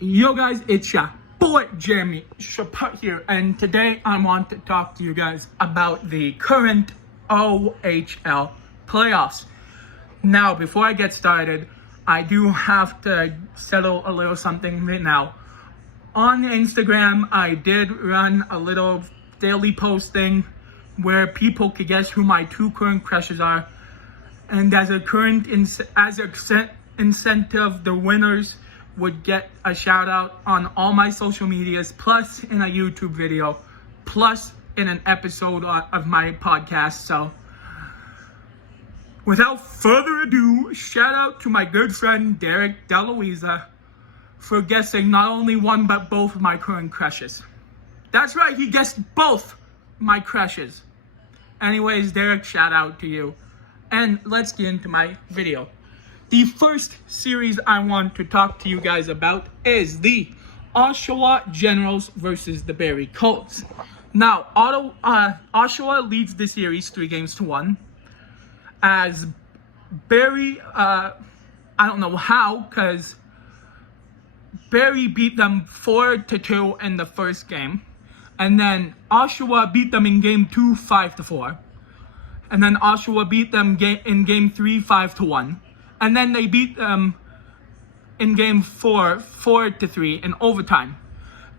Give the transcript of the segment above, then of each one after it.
Yo guys, it's your boy Jeremy Chaput here, and today I want to talk to you guys about the current OHL playoffs. Now, before I get started, I do have to settle a little something right now. On Instagram, I did run a little daily posting where people could guess who my two current crushes are, and as a incentive, the winners would get a shout out on all my social medias, plus in a YouTube video, plus in an episode of my podcast. So without further ado, shout out to my good friend Derek DeLuisa for guessing not only one but both of my current crushes. That's right, he guessed both my crushes. Anyways, Derek, shout out to you. And let's get into my video. The first series I want to talk to you guys about is the Oshawa Generals versus the Barrie Colts. Now, Oshawa leads the series 3-1, as Barrie, I don't know how, because Barrie beat them 4-2 in the first game, and then Oshawa beat them in game 2 5-4, and then Oshawa beat them in game 3 5-1. And then they beat them in game 4, 4-3 in overtime.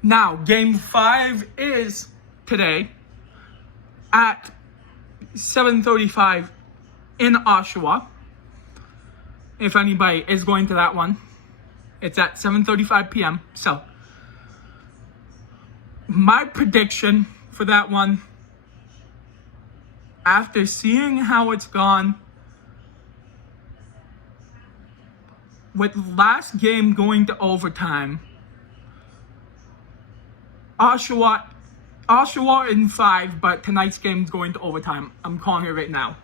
Now, game 5 is today at 7:35 in Oshawa. If anybody is going to that one, it's at 7:35 p.m. So, my prediction for that one, after seeing how it's gone, with last game going to overtime, Oshawa in 5, but tonight's game is going to overtime. I'm calling it right now.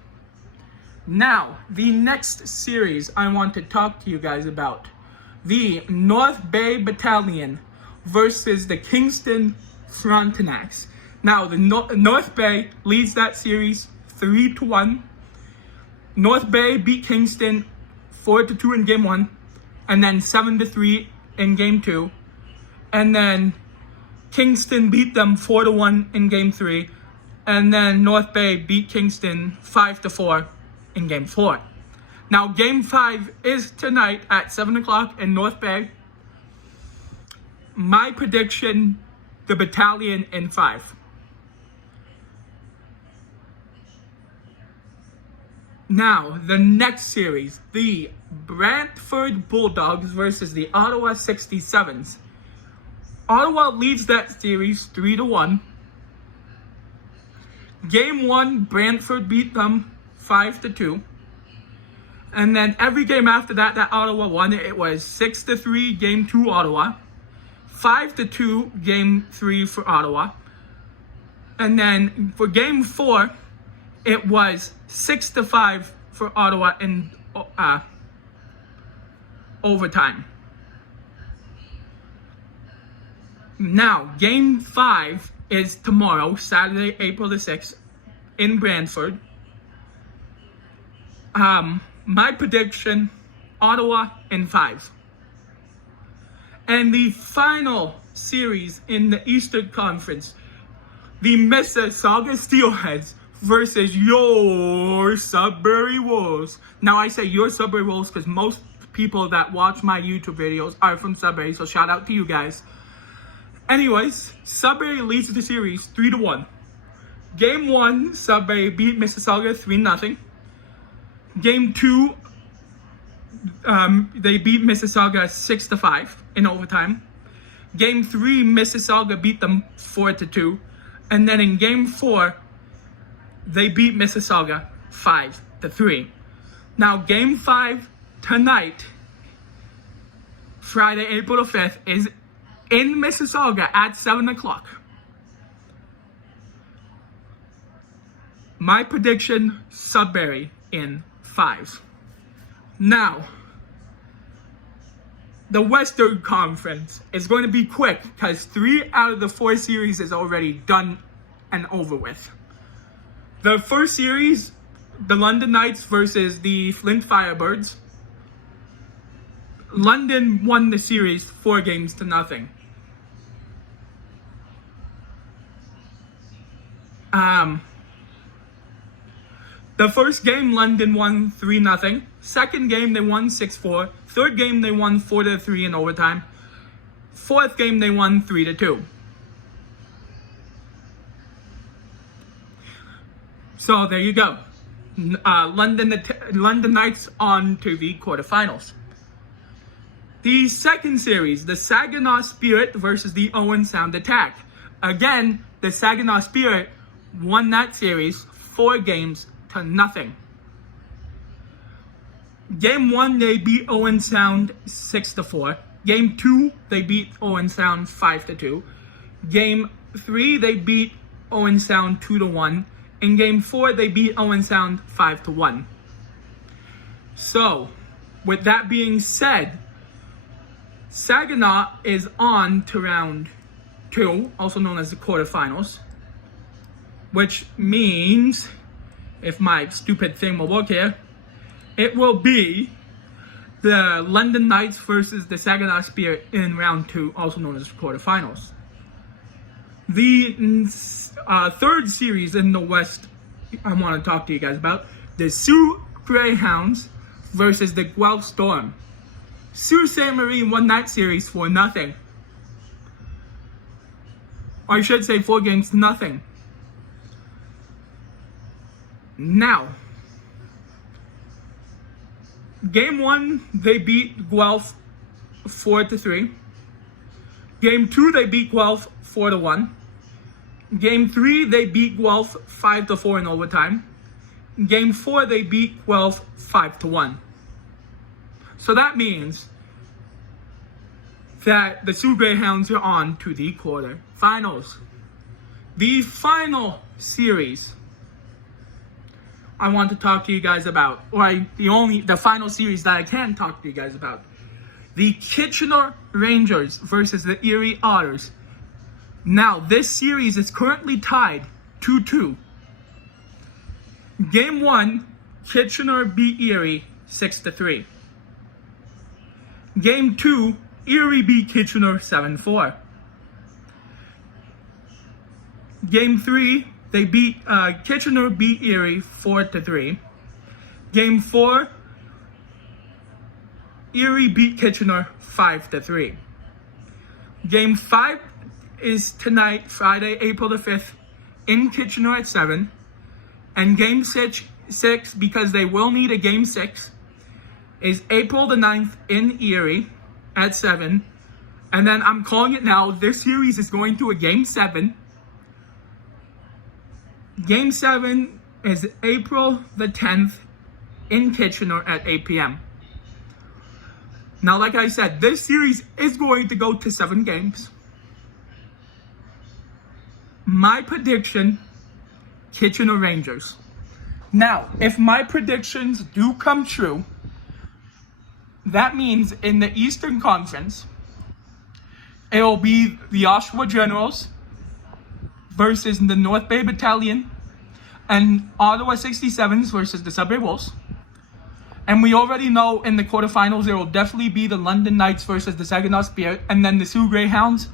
Now, the next series I want to talk to you guys about, the North Bay Battalion versus the Kingston Frontenacs. Now, the North Bay leads that series 3-1. North Bay beat Kingston 4-2 in game 1. And then 7-3 in game 2. And then Kingston beat them 4-1 in game 3. And then North Bay beat Kingston 5-4 in game 4. Now, game 5 is tonight at 7 o'clock in North Bay. My prediction, the Battalion in 5. Now, the next series, the Brantford Bulldogs versus the Ottawa 67s. Ottawa leads that series 3-1. Game 1, Brantford beat them 5-2. And then every game after that Ottawa won, it was 6-3 game 2 Ottawa, 5-2 game 3 for Ottawa. And then for game 4, it was 6-5 for Ottawa in overtime. Now, game 5 is tomorrow, Saturday, April the 6th, in Brantford. My prediction, Ottawa in 5. And the final series in the Eastern Conference, the Mississauga Steelheads versus your Sudbury Wolves. Now, I say your Sudbury Wolves because most people that watch my YouTube videos are from Sudbury, so shout out to you guys. Anyways, Sudbury leads the series 3-1. Game 1, Sudbury beat Mississauga 3-0. Game 2, they beat Mississauga 6-5 in overtime. Game 3, Mississauga beat them 4-2. And then in game 4, they beat Mississauga 5-3. Now, game 5 tonight, Friday, April the 5th, is in Mississauga at 7 o'clock. My prediction, Sudbury in 5. Now, the Western Conference is going to be quick because 3 out of the 4 series is already done and over with. The first series, the London Knights versus the Flint Firebirds. London won the series 4-0. The first game, London won 3-0. Second game, they won 6-4. Third game, they won 4-3 in overtime. Fourth game, they won 3-2. So there you go. London Knights on to the quarterfinals. The second series, the Saginaw Spirit versus the Owen Sound Attack. Again, the Saginaw Spirit won that series 4-0. Game 1, they beat Owen Sound 6-4. Game 2, they beat Owen Sound 5-2. Game 3, they beat Owen Sound 2-1. In Game 4, they beat Owen Sound 5-1. So, with that being said, Saginaw is on to round 2, also known as the quarterfinals, which means, if my stupid thing will work here, it will be the London Knights versus the Saginaw Spirit in round 2, also known as the quarterfinals. The third series in the West I want to talk to you guys about, the Sault Greyhounds versus the Guelph Storm. Sault Ste. Marie won that series 4-0. Or I should say 4-0. Now, Game 1, they beat Guelph 4-3. Game 2, they beat Guelph 4-1. Game 3, they beat Guelph 5-4 in overtime. Game 4, they beat Guelph 5-1. So that means that the Sault Greyhounds are on to the quarterfinals. The final series I want to talk to you guys about, or the final series that I can talk to you guys about, the Kitchener Rangers versus the Erie Otters. Now, this series is currently tied 2-2. Game 1, Kitchener beat Erie 6-3. Game 2, Erie beat Kitchener 7-4. Game 3, Kitchener beat Erie 4-3. Game 4, Erie beat Kitchener 5-3. Game 5 is tonight, Friday, April the 5th, in Kitchener at 7. And Game 6, because they will need a Game 6, is April the 9th in Erie at 7. And then I'm calling it now, this series is going to a Game 7. Game 7 is April the 10th in Kitchener at 8 p.m. Now, like I said, this series is going to go to 7 games. My prediction, Kitchener Rangers. Now, if my predictions do come true, that means in the Eastern Conference, it will be the Oshawa Generals versus the North Bay Battalion, and Ottawa 67s versus the Subway Wolves. And we already know in the quarterfinals, there will definitely be the London Knights versus the Saginaw Spirit, and then the Sault Greyhounds.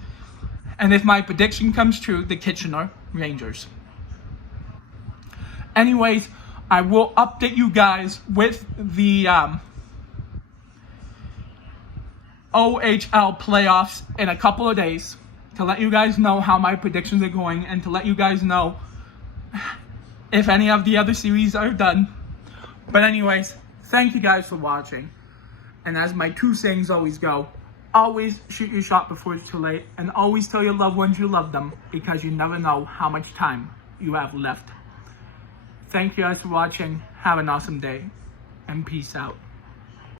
And if my prediction comes true, the Kitchener Rangers. Anyways, I will update you guys with the OHL Playoffs in a couple of days to let you guys know how my predictions are going and to let you guys know if any of the other series are done. But anyways, thank you guys for watching. And as my 2 sayings always go, always shoot your shot before it's too late, and always tell your loved ones you love them, because you never know how much time you have left. Thank you guys for watching. Have an awesome day, and peace out.